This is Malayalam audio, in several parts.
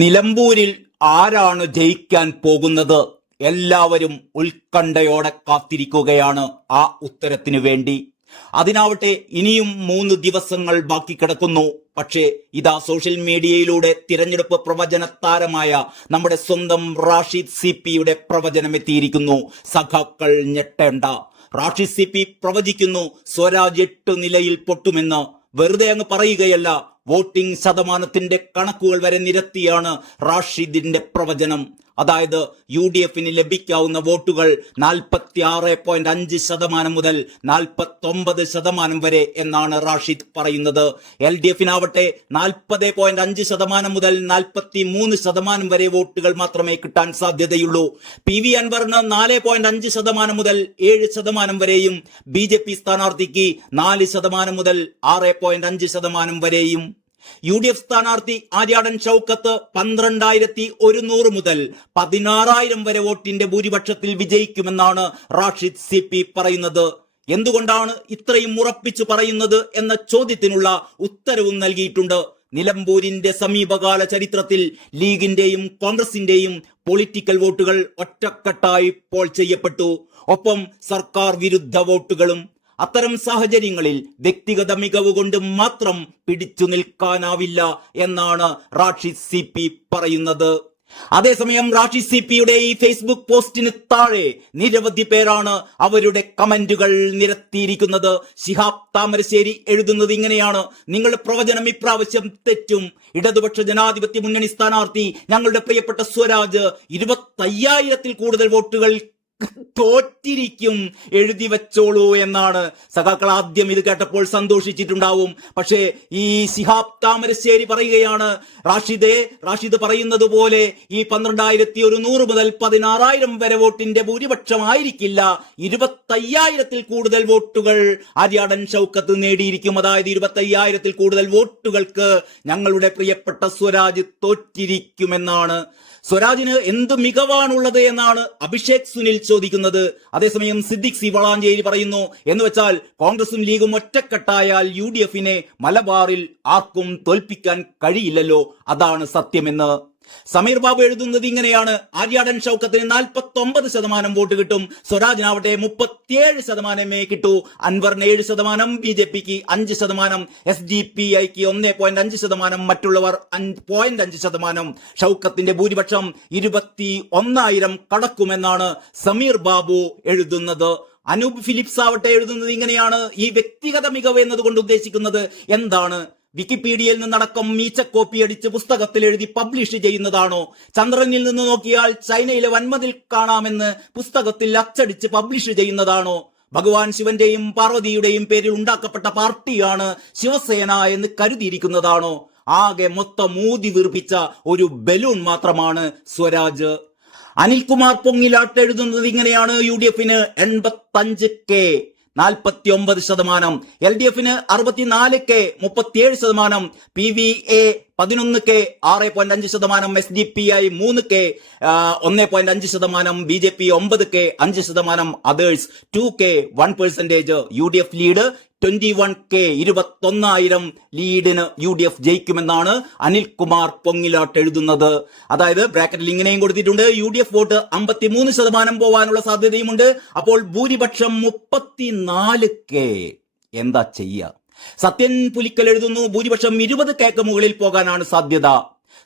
നിലമ്പൂരിൽ ആരാണ് ജയിക്കാൻ പോകുന്നത്? എല്ലാവരും ഉത്കണ്ഠയോടെ കാത്തിരിക്കുകയാണ് ആ ഉത്തരത്തിനു വേണ്ടി. അതിനാവട്ടെ ഇനിയും 3 ദിവസങ്ങൾ ബാക്കി കിടക്കുന്നു. പക്ഷേ ഇതാ സോഷ്യൽ മീഡിയയിലൂടെ തിരഞ്ഞെടുപ്പ് പ്രവചന താരമായ നമ്മുടെ സ്വന്തം റാഷിദ് സിപിയുടെ പ്രവചനം എത്തിയിരിക്കുന്നു. സഖാക്കൾ ഞെട്ടേണ്ട. റാഷിദ് സിപി പ്രവചിക്കുന്നു സ്വരാജ് 8 നിലയിൽ പൊട്ടുമെന്ന്. വെറുതെ അങ്ങ് പറയുകയല്ല, വോട്ടിംഗ് ശതമാനത്തിന്റെ കണക്കുകൾ വരെ നിരത്തിയാണ് റാഷിദിന്റെ പ്രവചനം. അതായത് UDFന് ലഭിക്കാവുന്ന വോട്ടുകൾ 46.5% മുതൽ 49% വരെ എന്നാണ് റാഷിദ് പറയുന്നത്. LDFനാവട്ടെ 40.5% മുതൽ 43% വരെ വോട്ടുകൾ മാത്രമേ കിട്ടാൻ സാധ്യതയുള്ളൂ. PV അൻവറിന് 4.5% മുതൽ 7% വരെയും BJP സ്ഥാനാർത്ഥിക്ക് 4% മുതൽ 6.5% വരെയും. UDF സ്ഥാനാർത്ഥി ആര്യാടൻ ഷൗക്കത്ത് 12,100 മുതൽ 16,000 വരെ വോട്ടിന്റെ ഭൂരിപക്ഷത്തിൽ വിജയിക്കുമെന്നാണ് റാഷിദ് സിപി പറയുന്നത്. എന്തുകൊണ്ടാണ് ഇത്രയും ഉറപ്പിച്ചു പറയുന്നത് എന്ന ചോദ്യത്തിനുള്ള ഉത്തരവും നൽകിയിട്ടുണ്ട്. നിലമ്പൂരിന്റെ സമീപകാല ചരിത്രത്തിൽ ലീഗിന്റെയും കോൺഗ്രസിന്റെയും പൊളിറ്റിക്കൽ വോട്ടുകൾ ഒറ്റക്കെട്ടായി പോൾ ചെയ്യപ്പെട്ടു. ഒപ്പം സർക്കാർ വിരുദ്ധ വോട്ടുകളും. അത്തരം സാഹചര്യങ്ങളിൽ വ്യക്തിഗത മികവ് കൊണ്ട് മാത്രം പിടിച്ചു നിൽക്കാനാവില്ല എന്നാണ് റാഷിദ് സിപി പറയുന്നത്. അതേസമയം റാഷിദ് സിപിയുടെ ഈ ഫേസ്ബുക്ക് പോസ്റ്റിന് താഴെ നിരവധി പേരാണ് അവരുടെ കമന്റുകൾ നിരത്തിയിരിക്കുന്നത്. ശിഹാബ് താമരശ്ശേരി എഴുതുന്നത് ഇങ്ങനെയാണ്: നിങ്ങളുടെ പ്രവചനം ഇപ്രാവശ്യം തെറ്റും. ഇടതുപക്ഷ ജനാധിപത്യ മുന്നണി സ്ഥാനാർത്ഥി ഞങ്ങളുടെ പ്രിയപ്പെട്ട സ്വരാജ് 25,000-ൽ കൂടുതൽ വോട്ടുകൾ തോറ്റിരിക്കും, എഴുതി വെച്ചോളൂ എന്നാണ്. സഖാക്കൾ ആദ്യം ഇത് കേട്ടപ്പോൾ സന്തോഷിച്ചിട്ടുണ്ടാവും. പക്ഷേ ഈ ശിഹാബ് താമരശ്ശേരി പറയുകയാണ്, റാഷിദ് പറയുന്നത് പോലെ ഈ 12,100 മുതൽ 16,000 വരെ വോട്ടിന്റെ ഭൂരിപക്ഷമായിരിക്കില്ല. 25,000-ൽ കൂടുതൽ വോട്ടുകൾ ആര്യാടൻ ഷൗക്കത്ത് നേടിയിരിക്കും. അതായത് 25,000-ൽ കൂടുതൽ വോട്ടുകൾക്ക് ഞങ്ങളുടെ പ്രിയപ്പെട്ട സ്വരാജ് തോറ്റിരിക്കുമെന്നാണ്. സ്വരാജിന് എന്ത് മികവാണുള്ളത് എന്നാണ് അഭിഷേക് സുനിൽ ചോദിക്കുന്നത്. അതേസമയം സിദ്ദിഖ് സി വളാഞ്ചേരി പറയുന്നു, എന്ന് വെച്ചാൽ കോൺഗ്രസും ലീഗും ഒറ്റക്കെട്ടായാൽ UDFനെ മലബാറിൽ ആർക്കും തോൽപ്പിക്കാൻ കഴിയില്ലല്ലോ, അതാണ് സത്യമെന്ന്. സമീർ ബാബു എഴുതുന്നത് ഇങ്ങനെയാണ്: ആര്യാടൻ ഷൗക്കത്തിന് 49% വോട്ട് കിട്ടും. സ്വരാജിനാവട്ടെ 37% കിട്ടൂ. അൻവറിന് 7%, BJPക്ക് 5%, SDPIക്ക് 1.5%, മറ്റുള്ളവർ 0.5%. ഷൗക്കത്തിന്റെ ഭൂരിപക്ഷം 21,000 കടക്കുമെന്നാണ് സമീർ ബാബു എഴുതുന്നത്. അനൂപ് ഫിലിപ്സ് ആവട്ടെ എഴുതുന്നത് ഇങ്ങനെയാണ്: ഈ വ്യക്തിഗത മികവ് എന്നതുകൊണ്ട് ഉദ്ദേശിക്കുന്നത് എന്താണ്? വിക്കിപീഡിയയിൽ നിന്നടക്കം മീച്ചക്കോപ്പി അടിച്ച് പുസ്തകത്തിൽ എഴുതി പബ്ലിഷ് ചെയ്യുന്നതാണോ? ചന്ദ്രനിൽ നിന്ന് നോക്കിയാൽ ചൈനയിലെ വൻമതിൽ കാണാമെന്ന് പുസ്തകത്തിൽ അച്ചടിച്ച് പബ്ലിഷ് ചെയ്യുന്നതാണോ? ഭഗവാൻ ശിവന്റെയും പാർവതിയുടെയും പേരിൽ ഉണ്ടാക്കപ്പെട്ട പാർട്ടിയാണ് ശിവസേന എന്ന് കരുതിയിരിക്കുന്നതാണോ? ആകെ മൊത്തം ഊതി വീർപ്പിച്ച ഒരു ബലൂൺ മാത്രമാണ് സ്വരാജ്. അനിൽകുമാർ പൊങ്ങിലാട്ട് എഴുതുന്നത് ഇങ്ങനെയാണ്: UDFന് 85K 49%, LDFന് 64K 37%, PVA 11K 6.5%, SDPI 3K 1.5%, BJP 9K 5%, others 2K 1%. UDF lead 21K 21,000 ലീഡിന് UDF ജയിക്കുമെന്നാണ് അനിൽകുമാർ പൊങ്ങിലാട്ട് എഴുതുന്നത്. അതായത് ബ്രാക്കറ്റിൽ ഇങ്ങനെയും കൊടുത്തിട്ടുണ്ട്: UDF വോട്ട് 53% പോവാനുള്ള സാധ്യതയുമുണ്ട്. അപ്പോൾ ഭൂരിപക്ഷം 34K. എന്താ ചെയ്യുക? സത്യൻ പുലിക്കൽ എഴുതുന്നു, ഭൂരിപക്ഷം 20Kക്ക് മുകളിൽ പോകാനാണ് സാധ്യത.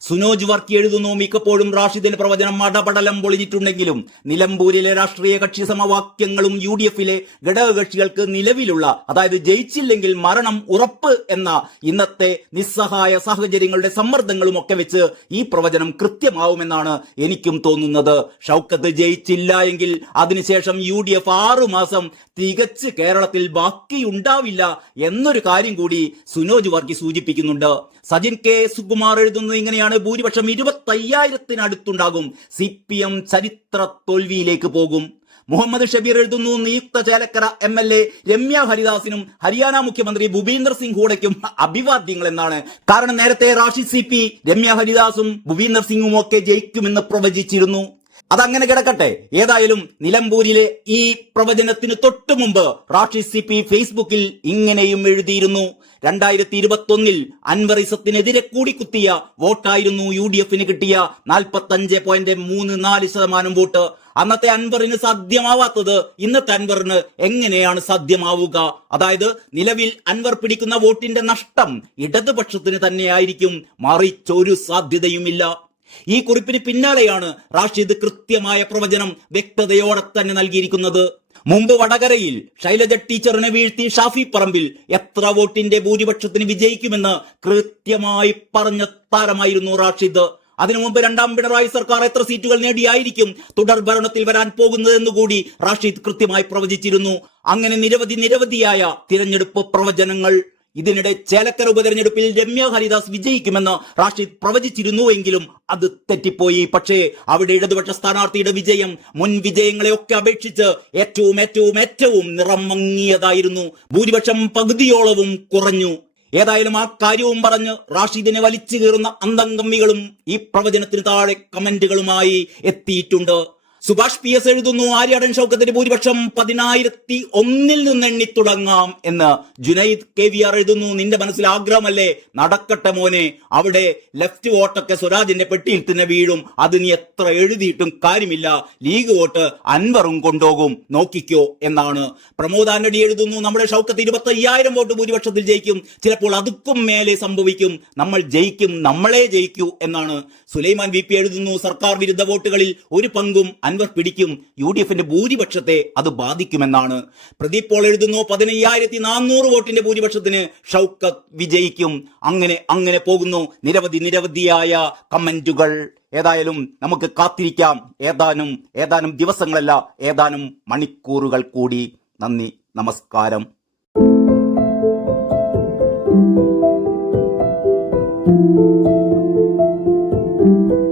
സുനോജ് വർക്കി എഴുതുന്നു, മിക്കപ്പോഴും റാഷിദിന്റെ പ്രവചനം അടപടലം പൊളിഞ്ഞിട്ടുണ്ടെങ്കിലും നിലമ്പൂരിലെ രാഷ്ട്രീയ കക്ഷി സമവാക്യങ്ങളും UDFലെ ഘടകകക്ഷികൾക്ക് നിലവിലുള്ള, അതായത് ജയിച്ചില്ലെങ്കിൽ മരണം ഉറപ്പ് എന്ന ഇന്നത്തെ നിസ്സഹായ സാഹചര്യങ്ങളുടെ സമ്മർദ്ദങ്ങളും ഒക്കെ വെച്ച് ഈ പ്രവചനം കൃത്യമാവുമെന്നാണ് എനിക്കും തോന്നുന്നത്. ഷൗക്കത്ത് ജയിച്ചില്ല എങ്കിൽ അതിനുശേഷം UDF 6 മാസം തികച്ച് കേരളത്തിൽ ബാക്കിയുണ്ടാവില്ല എന്നൊരു കാര്യം കൂടി സുനോജ് വർക്കി സൂചിപ്പിക്കുന്നുണ്ട്. സജിൻ K സുകുമാർ എഴുതുന്നത് ഇങ്ങനെയാണ്: ഭൂരിപക്ഷം 25,000-അടുത്തുണ്ടാകും. CPM ചരിത്ര തോൽവിയിലേക്ക് പോകും. മുഹമ്മദ് ഷബീർ എഴുതുന്നു, നിയുക്ത ചേലക്കര MLA രമ്യ ഹരിദാസിനും ഹരിയാന മുഖ്യമന്ത്രി ഭൂപീന്ദർ സിംഗ് ഹൂഡയ്ക്കും അഭിവാദ്യങ്ങൾ എന്നാണ്. കാരണം നേരത്തെ റാഷിദ് സിപി രമ്യ ഹരിദാസും ഭൂപീന്ദർ സിംഗും ഒക്കെ ജയിക്കുമെന്ന് പ്രവചിച്ചിരുന്നു. അതങ്ങനെ കിടക്കട്ടെ. ഏതായാലും നിലമ്പൂരിലെ ഈ പ്രവചനത്തിന് തൊട്ടു മുമ്പ് റാഷിദ് സിപ്പി ഫേസ്ബുക്കിൽ ഇങ്ങനെയും എഴുതിയിരുന്നു. 2021 അൻവറിസത്തിനെതിരെ കൂടിക്കുത്തിയ വോട്ടായിരുന്നു UDFന് കിട്ടിയ 45.34% വോട്ട്. അന്നത്തെ അൻവറിന് സാധ്യമാവാത്തത് ഇന്നത്തെ അൻവറിന് എങ്ങനെയാണ് സാധ്യമാവുക? അതായത് നിലവിൽ അൻവർ പിടിക്കുന്ന വോട്ടിന്റെ നഷ്ടം ഇടതുപക്ഷത്തിന് തന്നെയായിരിക്കും, മറിച്ചൊരു സാധ്യതയുമില്ല. ഈ കുറിപ്പിന് പിന്നാലെയാണ് റാഷിദ് കൃത്യമായ പ്രവചനം വ്യക്തതയോടെ തന്നെ നൽകിയിരിക്കുന്നത്. മുമ്പ് വടകരയിൽ ശൈലജ ടീച്ചറിനെ വീഴ്ത്തി ഷാഫി പറമ്പിൽ എത്ര വോട്ടിന്റെ ഭൂരിപക്ഷത്തിന് വിജയിക്കുമെന്ന് കൃത്യമായി പറഞ്ഞ താരമായിരുന്നു റാഷിദ്. അതിനു മുമ്പ് രണ്ടാം പിണറായി സർക്കാർ എത്ര സീറ്റുകൾ നേടിയായിരിക്കും തുടർ ഭരണത്തിൽ വരാൻ പോകുന്നതെന്ന് കൂടി റാഷിദ് കൃത്യമായി പ്രവചിച്ചിരുന്നു. അങ്ങനെ നിരവധിയായ തിരഞ്ഞെടുപ്പ് പ്രവചനങ്ങൾ. ഇതിനിടെ ചേലക്കര ഉപതെരഞ്ഞെടുപ്പിൽ രമ്യ ഹരിദാസ് വിജയിക്കുമെന്ന് റാഷിദ് പ്രവചിച്ചിരുന്നുവെങ്കിലും അത് തെറ്റിപ്പോയി. പക്ഷേ അവിടെ ഇടതുപക്ഷ സ്ഥാനാർത്ഥിയുടെ വിജയം മുൻ വിജയങ്ങളെയൊക്കെ അപേക്ഷിച്ച് ഏറ്റവും നിറം മങ്ങിയതായിരുന്നു. ഭൂരിപക്ഷം പകുതിയോളവും കുറഞ്ഞു. ഏതായാലും ആ കാര്യവും പറഞ്ഞ് റാഷിദിനെ വലിച്ചു കീറുന്ന അന്തംഗമ്മികളും ഈ പ്രവചനത്തിന് താഴെ കമന്റുകളുമായി എത്തിയിട്ടുണ്ട്. സുഭാഷ് PS എഴുതുന്നു, ആര്യാടൻ ഷൗക്കത്തിന്റെ ഭൂരിപക്ഷം 10,001 നിന്ന് എണ്ണി തുടങ്ങാം എന്ന്. ജുനൈദ് KVR എഴുതുന്നു, നിന്റെ മനസ്സിൽ ആഗ്രഹമല്ലേ, നടക്കട്ടെ മോനെ. അവിടെ ലെഫ്റ്റ് വോട്ടൊക്കെ സ്വരാജിന്റെ പെട്ടിയിൽ തന്നെ വീഴും. അത് നീ എത്ര എഴുതിയിട്ടും കാര്യമില്ല. ലീഗ് വോട്ട് അൻവറും കൊണ്ടുപോകും, നോക്കിക്കോ എന്നാണ്. പ്രമോദ് ആന്റണി എഴുതുന്നു, നമ്മുടെ ഷൗക്കത്ത് 25,000 വോട്ട് ഭൂരിപക്ഷത്തിൽ ജയിക്കും, ചിലപ്പോൾ അതുക്കും മേലെ സംഭവിക്കും, നമ്മൾ ജയിക്കും, നമ്മളെ ജയിക്കൂ എന്നാണ്. സുലൈമാൻ VP എഴുതുന്നു, സർക്കാർ വിരുദ്ധ വോട്ടുകളിൽ ഒരു പങ്കും അൻവർ പിടിക്കും, UDFന്റെ ഭൂരിപക്ഷത്തെ അത് ബാധിക്കുമെന്നാണ്. പ്രദീപ് പോൾ എഴുതുന്നു, 15,400 വോട്ടിന്റെ ഭൂരിപക്ഷത്തിന് ഷൗക്കത്ത് വിജയിക്കും. അങ്ങനെ പോകുന്നു നിരവധിയായ കമന്റുകൾ. ഏതായാലും നമുക്ക് കാത്തിരിക്കാം. ഏതാനും ദിവസങ്ങളല്ല, ഏതാനും മണിക്കൂറുകൾ കൂടി. നന്ദി, നമസ്കാരം. Thank you.